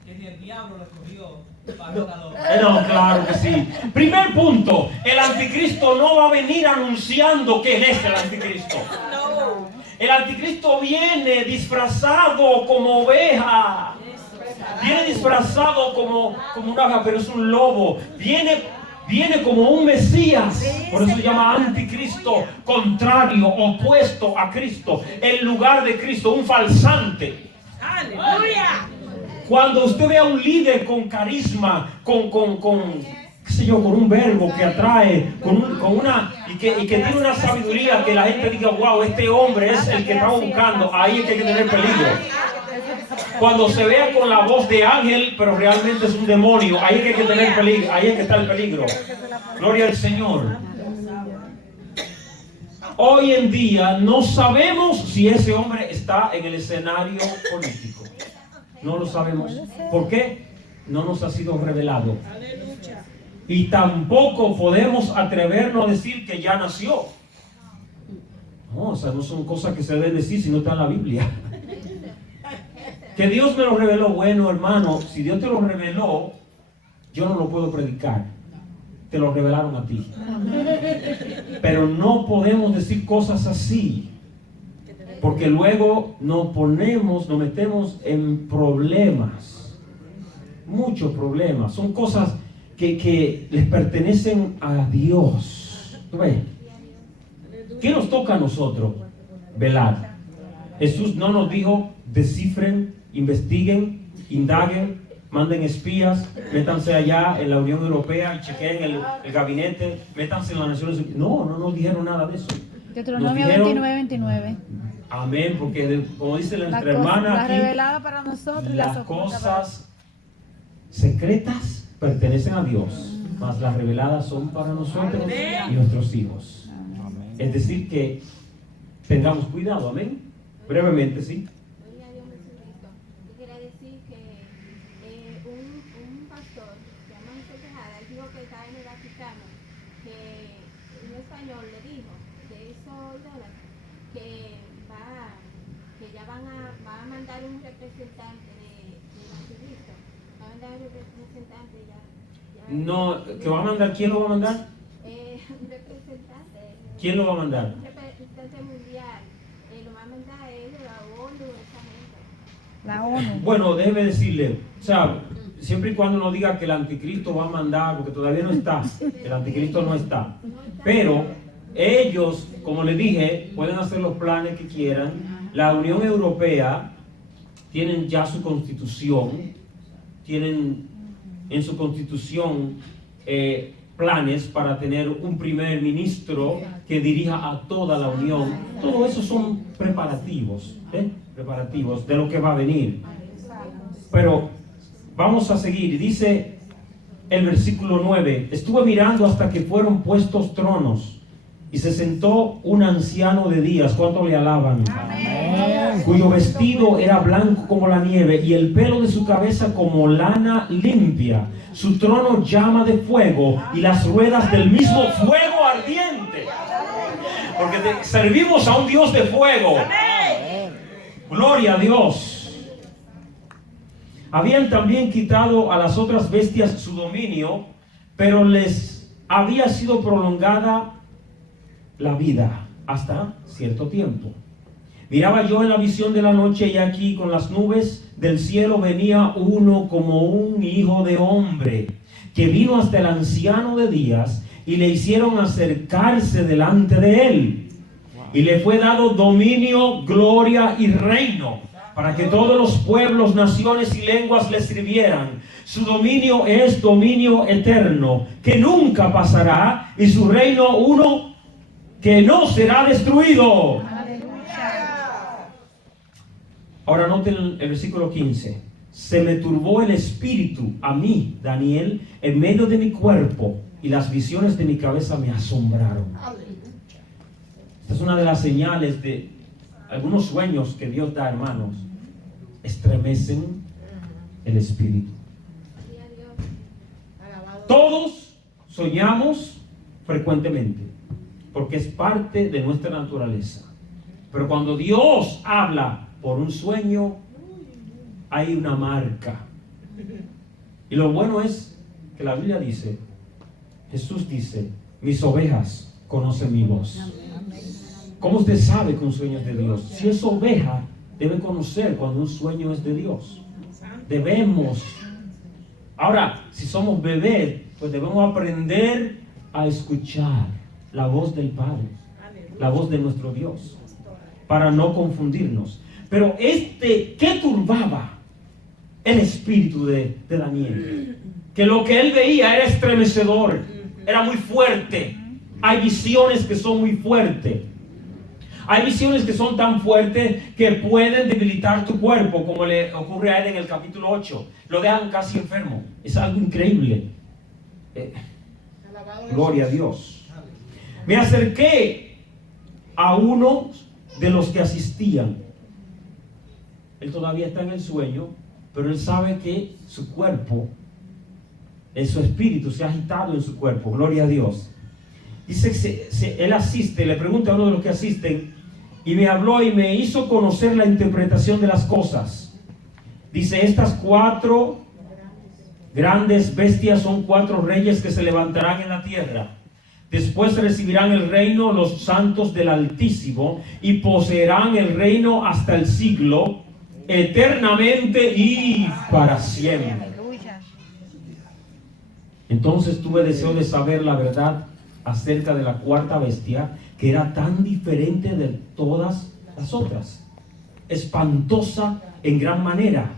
que ni el diablo le cogió. No, claro que sí. Primer punto, el anticristo no va a venir anunciando que él es el anticristo. El anticristo viene disfrazado como oveja. Viene disfrazado como una oveja, pero es un lobo. Viene como un Mesías. Por eso se llama anticristo, contrario, opuesto a Cristo, en lugar de Cristo, un falsante. ¡Aleluya! Cuando usted ve a un líder con carisma, con qué sé yo, con un verbo que atrae, y que tiene una sabiduría que la gente diga, wow, este hombre es el que estamos buscando, ahí es que hay que tener peligro. Cuando se vea con la voz de ángel, pero realmente es un demonio, ahí es que hay que tener peligro, ahí es que está el peligro. Gloria al Señor. Hoy en día no sabemos si ese hombre está en el escenario político. No lo sabemos. ¿Por qué? No nos ha sido revelado. Y tampoco podemos atrevernos a decir que ya nació. No, o sea, no son cosas que se deben decir si no está en la Biblia. Que Dios me lo reveló. Bueno, hermano, si Dios te lo reveló, yo no lo puedo predicar. Te lo revelaron a ti. Pero no podemos decir cosas así, porque luego nos metemos en problemas. Muchos problemas. Son cosas que les pertenecen a Dios. ¿Tú ves? ¿Qué nos toca a nosotros? Velar. Jesús no nos dijo descifren, investiguen, indaguen, manden espías, métanse allá en la Unión Europea y chequeen el gabinete, métanse en las Naciones Unidas. No nos dijeron nada de eso. Deuteronomio 29:29. Amén, porque como dice nuestra hermana la aquí, revelada para nosotros y las las cosas secretas pertenecen a Dios, mas las reveladas son para nosotros y nuestros hijos. Es decir que tengamos cuidado, amén. Brevemente, sí. Gloria a Dios Jesucristo. Yo quería decir que un pastor, se llama José Tejada, él dijo que estaba en el Vaticano, que un español le dijo de esos dólares que ya va a mandar un representante de Jesucristo. Va a mandar un representante ya. No, ¿que va a mandar? ¿Quién lo va a mandar? Un representante. ¿Quién lo va a mandar? Un representante mundial. Lo va a mandar ellos, la ONU, esa gente. La ONU. Bueno, déjeme decirle, o sea, siempre y cuando uno diga que el anticristo va a mandar, porque todavía no está, el anticristo no está. Pero ellos, como les dije, pueden hacer los planes que quieran. La Unión Europea tienen ya su constitución, tienen en su constitución planes para tener un primer ministro que dirija a toda la Unión. Todo eso son preparativos de lo que va a venir. Pero vamos a seguir. Dice el versículo 9: estuve mirando hasta que fueron puestos tronos y se sentó un anciano de días. ¿Cuánto le alaban? Amén. Cuyo vestido era blanco como la nieve y el pelo de su cabeza como lana limpia. Su trono llama de fuego y las ruedas del mismo fuego ardiente. Porque servimos a un Dios de fuego. Gloria a Dios. Habían también quitado a las otras bestias su dominio, pero les había sido prolongada la vida hasta cierto tiempo. Miraba yo en la visión de la noche y aquí con las nubes del cielo venía uno como un hijo de hombre, que vino hasta el anciano de días y le hicieron acercarse delante de él. Y le fue dado dominio, gloria y reino, para que todos los pueblos, naciones y lenguas le sirvieran. Su dominio es dominio eterno, que nunca pasará, y su reino uno que no será destruido. Ahora noten el versículo 15. Se me turbó el espíritu a mí, Daniel, en medio de mi cuerpo, y las visiones de mi cabeza me asombraron. Esta es una de las señales de algunos sueños que Dios da, hermanos. Estremecen el espíritu. Todos soñamos frecuentemente, porque es parte de nuestra naturaleza. Pero cuando Dios habla por un sueño, hay una marca. Y lo bueno es que la Biblia dice, Jesús dice, mis ovejas conocen mi voz. ¿Cómo usted sabe que un sueño es de Dios? Si es oveja, debe conocer cuando un sueño es de Dios. Debemos. Ahora, si somos bebés, pues debemos aprender a escuchar la voz del Padre, la voz de nuestro Dios, para no confundirnos. Pero ¿qué turbaba el espíritu de Daniel? Que lo que él veía era estremecedor, era muy fuerte. Hay visiones que son muy fuertes. Hay visiones que son tan fuertes que pueden debilitar tu cuerpo, como le ocurre a él en el capítulo 8. Lo dejan casi enfermo. Es algo increíble. Gloria a Dios. Me acerqué a uno de los que asistían. Él todavía está en el sueño, pero él sabe que su cuerpo, su espíritu se ha agitado en su cuerpo. Gloria a Dios. Dice, él asiste, le pregunta a uno de los que asisten, y me habló y me hizo conocer la interpretación de las cosas. Dice, estas 4 grandes bestias son 4 reyes que se levantarán en la tierra. Después recibirán el reino los santos del Altísimo y poseerán el reino hasta el siglo, eternamente y para siempre. Entonces tuve deseo de saber la verdad acerca de la 4ª bestia, que era tan diferente de todas las otras, espantosa en gran manera,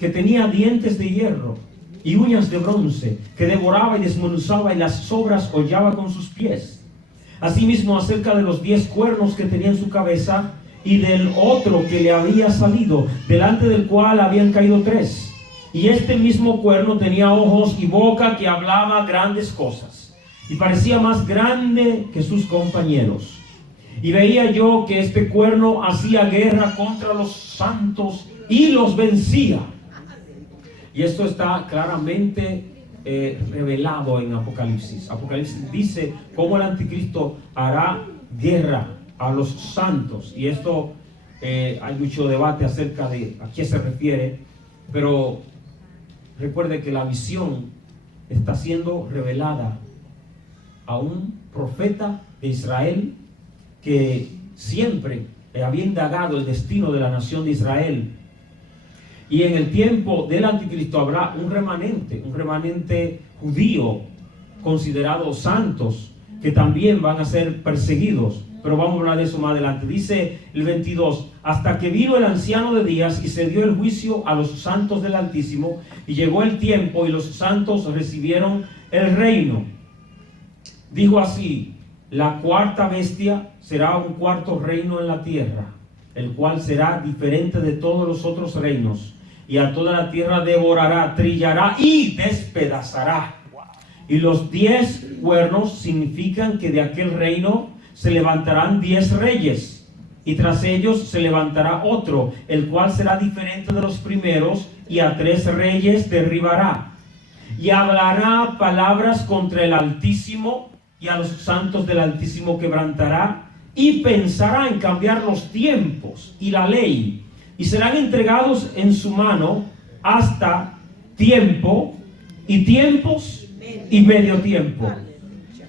que tenía dientes de hierro y uñas de bronce, que devoraba y desmenuzaba y las sobras hollaba con sus pies. Asimismo, acerca de los 10 cuernos que tenía en su cabeza y del otro que le había salido, delante del cual habían caído 3. Y este mismo cuerno tenía ojos y boca que hablaba grandes cosas, y parecía más grande que sus compañeros. Y veía yo que este cuerno hacía guerra contra los santos y los vencía. Y esto está claramente revelado en Apocalipsis. Apocalipsis dice cómo el anticristo hará guerra a los santos. Y esto hay mucho debate acerca de a qué se refiere. Pero recuerde que la visión está siendo revelada a un profeta de Israel que siempre había indagado el destino de la nación de Israel. Y en el tiempo del anticristo habrá un remanente judío considerados santos, que también van a ser perseguidos. Pero vamos a hablar de eso más adelante. Dice el 22, hasta que vino el anciano de días y se dio el juicio a los santos del Altísimo, y llegó el tiempo y los santos recibieron el reino. Dijo así, la 4ª bestia será un 4º reino en la tierra, el cual será diferente de todos los otros reinos, y a toda la tierra devorará, trillará y despedazará. Y los 10 cuernos significan que de aquel reino se levantarán 10 reyes, y tras ellos se levantará otro, el cual será diferente de los primeros, y a 3 reyes derribará. Y hablará palabras contra el Altísimo, y a los santos del Altísimo quebrantará, y pensará en cambiar los tiempos y la ley, y serán entregados en su mano hasta tiempo y tiempos y medio tiempo.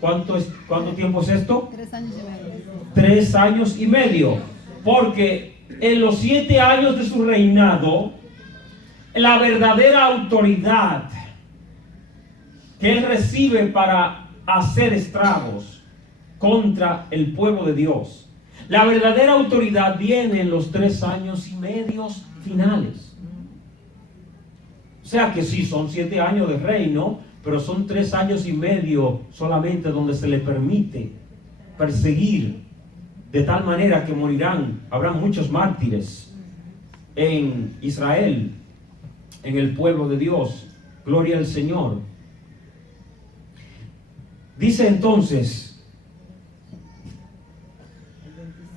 ¿Cuánto tiempo es esto? 3 años y medio. 3 años y medio. Porque en los 7 años de su reinado, la verdadera autoridad que él recibe para hacer estragos contra el pueblo de Dios, la verdadera autoridad viene en los 3 años y medio finales. O sea que sí, son 7 años de reino, pero son 3 años y medio solamente donde se le permite perseguir de tal manera que morirán. Habrá muchos mártires en Israel, en el pueblo de Dios. Gloria al Señor. Dice entonces,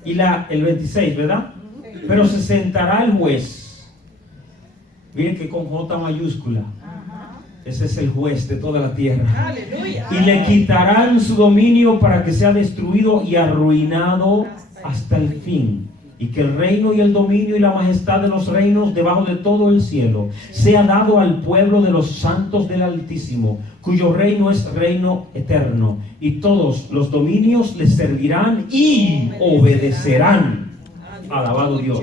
el 26, ¿verdad? Pero se sentará el juez. Miren que con J mayúscula. Ese es el juez de toda la tierra. Aleluya. Y le quitarán su dominio para que sea destruido y arruinado hasta el fin. y que el reino y el dominio y la majestad de los reinos debajo de todo el cielo sea dado al pueblo de los santos del Altísimo, cuyo reino es reino eterno, y todos los dominios les servirán y obedecerán. Alabado Dios.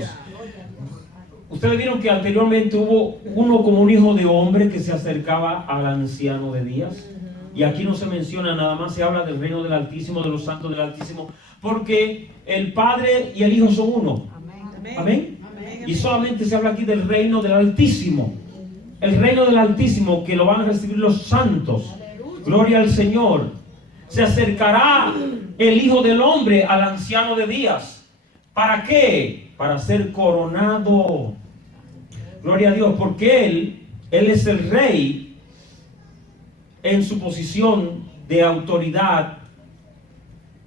Ustedes vieron que anteriormente hubo uno como un hijo de hombre que se acercaba al anciano de días. Y aquí no se menciona nada más, se habla del reino del Altísimo, de los santos del Altísimo, porque el Padre y el Hijo son uno. Amén. Y solamente se habla aquí del reino del Altísimo. El reino del Altísimo que lo van a recibir los santos. Gloria al Señor. Se acercará el Hijo del Hombre al anciano de días. ¿Para qué? Para ser coronado. Gloria a Dios, porque Él es el Rey en su posición de autoridad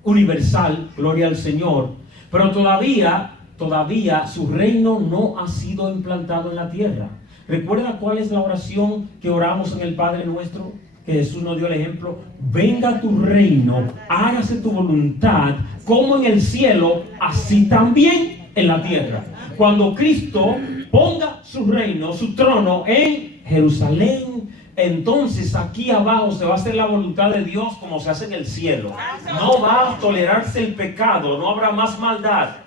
universal, gloria al Señor, pero todavía su reino no ha sido implantado en la tierra. ¿Recuerda cuál es la oración que oramos en el Padre Nuestro? Que Jesús nos dio el ejemplo: venga tu reino, hágase tu voluntad, como en el cielo, así también en la tierra. Cuando Cristo ponga su reino, su trono en Jerusalén, entonces aquí abajo se va a hacer la voluntad de Dios como se hace en el cielo. No va a tolerarse el pecado, no habrá más maldad.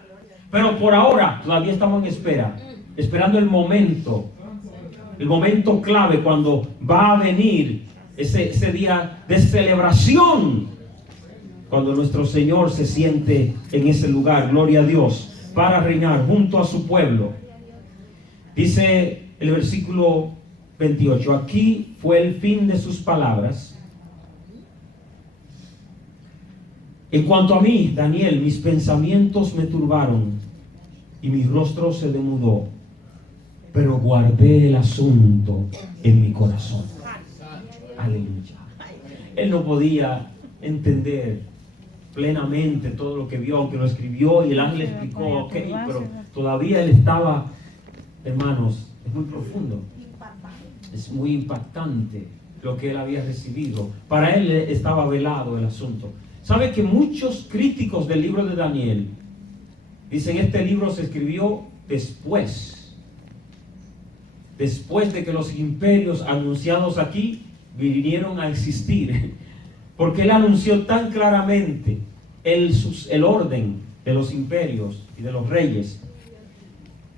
Pero por ahora todavía estamos en espera, esperando el momento clave cuando va a venir ese día de celebración, cuando nuestro Señor se siente en ese lugar, gloria a Dios, para reinar junto a su pueblo. Dice el versículo 28, aquí fue el fin de sus palabras. En cuanto a mí, Daniel, mis pensamientos me turbaron y mi rostro se demudó, pero guardé el asunto en mi corazón. Aleluya. Él no podía entender plenamente todo lo que vio, aunque lo escribió y el ángel le explicó, ok, pero todavía él estaba, hermanos, es muy profundo. Es muy impactante lo que él había recibido. Para él estaba velado el asunto. ¿Sabe que muchos críticos del libro de Daniel dicen este libro se escribió después de que los imperios anunciados aquí vinieron a existir? Porque él anunció tan claramente el orden de los imperios y de los reyes,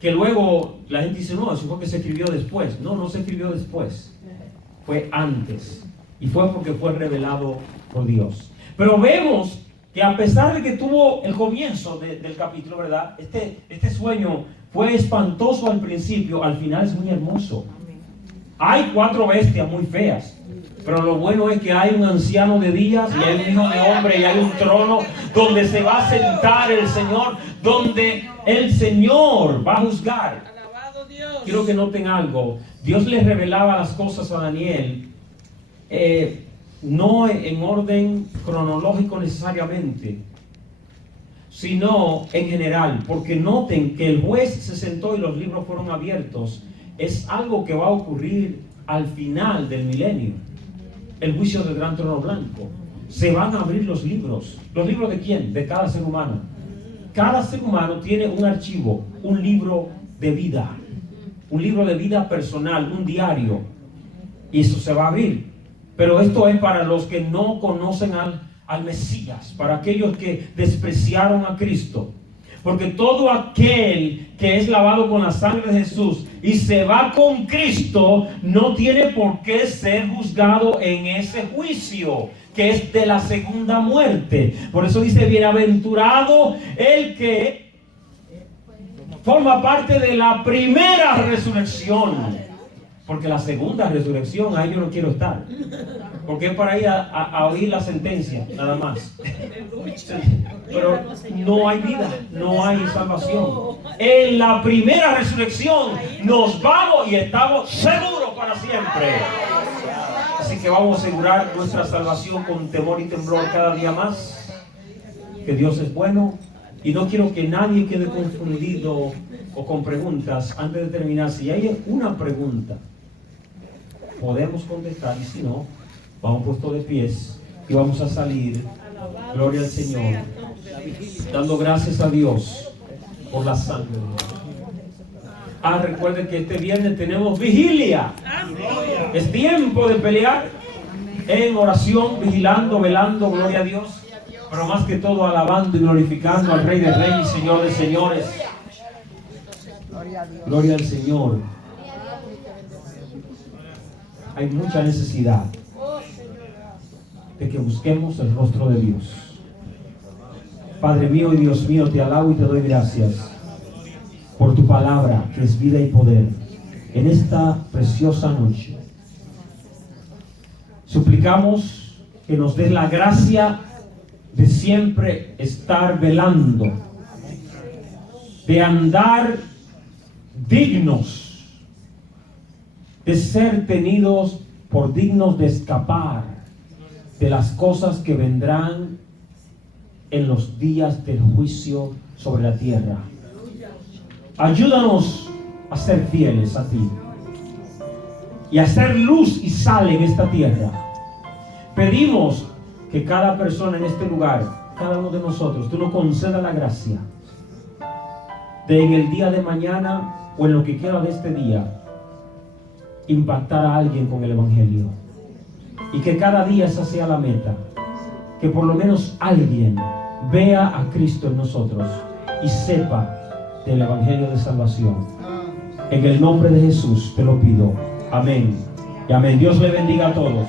que luego la gente dice, no, eso fue que se escribió después. No, no se escribió después. Fue antes. Y fue porque fue revelado por Dios. Pero vemos que a pesar de que tuvo el comienzo del capítulo, ¿verdad? Este sueño fue espantoso al principio, al final es muy hermoso. Hay 4 bestias muy feas. Pero lo bueno es que hay un anciano de días y hay un hijo de hombre y hay un trono donde se va a sentar el Señor, donde el Señor va a juzgar. Quiero que noten algo. Dios le revelaba las cosas a Daniel, no en orden cronológico necesariamente, sino en general, porque noten que el juez se sentó y los libros fueron abiertos. Es algo que va a ocurrir al final del milenio. El juicio del gran trono blanco. Se van a abrir los libros. ¿Los libros de quién? De cada ser humano. Cada ser humano tiene un archivo, un libro de vida. Un libro de vida personal, un diario. Y eso se va a abrir. Pero esto es para los que no conocen al Mesías, para aquellos que despreciaron a Cristo. Porque todo aquel que es lavado con la sangre de Jesús y se va con Cristo, no tiene por qué ser juzgado en ese juicio, que es de la segunda muerte. Por eso dice, bienaventurado el que forma parte de la primera resurrección. Porque la segunda resurrección, ahí yo no quiero estar. Porque es para ir a oír la sentencia, nada más. Pero no hay vida, no hay salvación. En la primera resurrección nos vamos y estamos seguros para siempre. Así que vamos a asegurar nuestra salvación con temor y temblor cada día más. Que Dios es bueno. Y no quiero que nadie quede confundido o con preguntas. Antes de terminar, si hay una pregunta, podemos contestar, y si no, vamos puestos de pies y vamos a salir. Gloria al Señor, dando gracias a Dios por la sangre de Dios. Recuerden que este viernes tenemos vigilia. Es tiempo de pelear en oración, vigilando, velando, gloria a Dios. Pero más que todo alabando y glorificando al Rey de Reyes y Señor de Señores. Gloria al Señor. Hay mucha necesidad de que busquemos el rostro de Dios. Padre mío y Dios mío, te alabo y te doy gracias por tu palabra, que es vida y poder, en esta preciosa noche. Suplicamos que nos des la gracia de siempre estar velando, de andar dignos, de ser tenidos por dignos de escapar de las cosas que vendrán en los días del juicio sobre la tierra. Ayúdanos a ser fieles a ti y a ser luz y sal en esta tierra. Pedimos que cada persona en este lugar, cada uno de nosotros, tú nos concedas la gracia de en el día de mañana o en lo que queda de este día impactar a alguien con el Evangelio, y que cada día esa sea la meta, que por lo menos alguien vea a Cristo en nosotros y sepa del Evangelio de salvación. En el nombre de Jesús te lo pido. Amén y amén. Dios le bendiga a todos.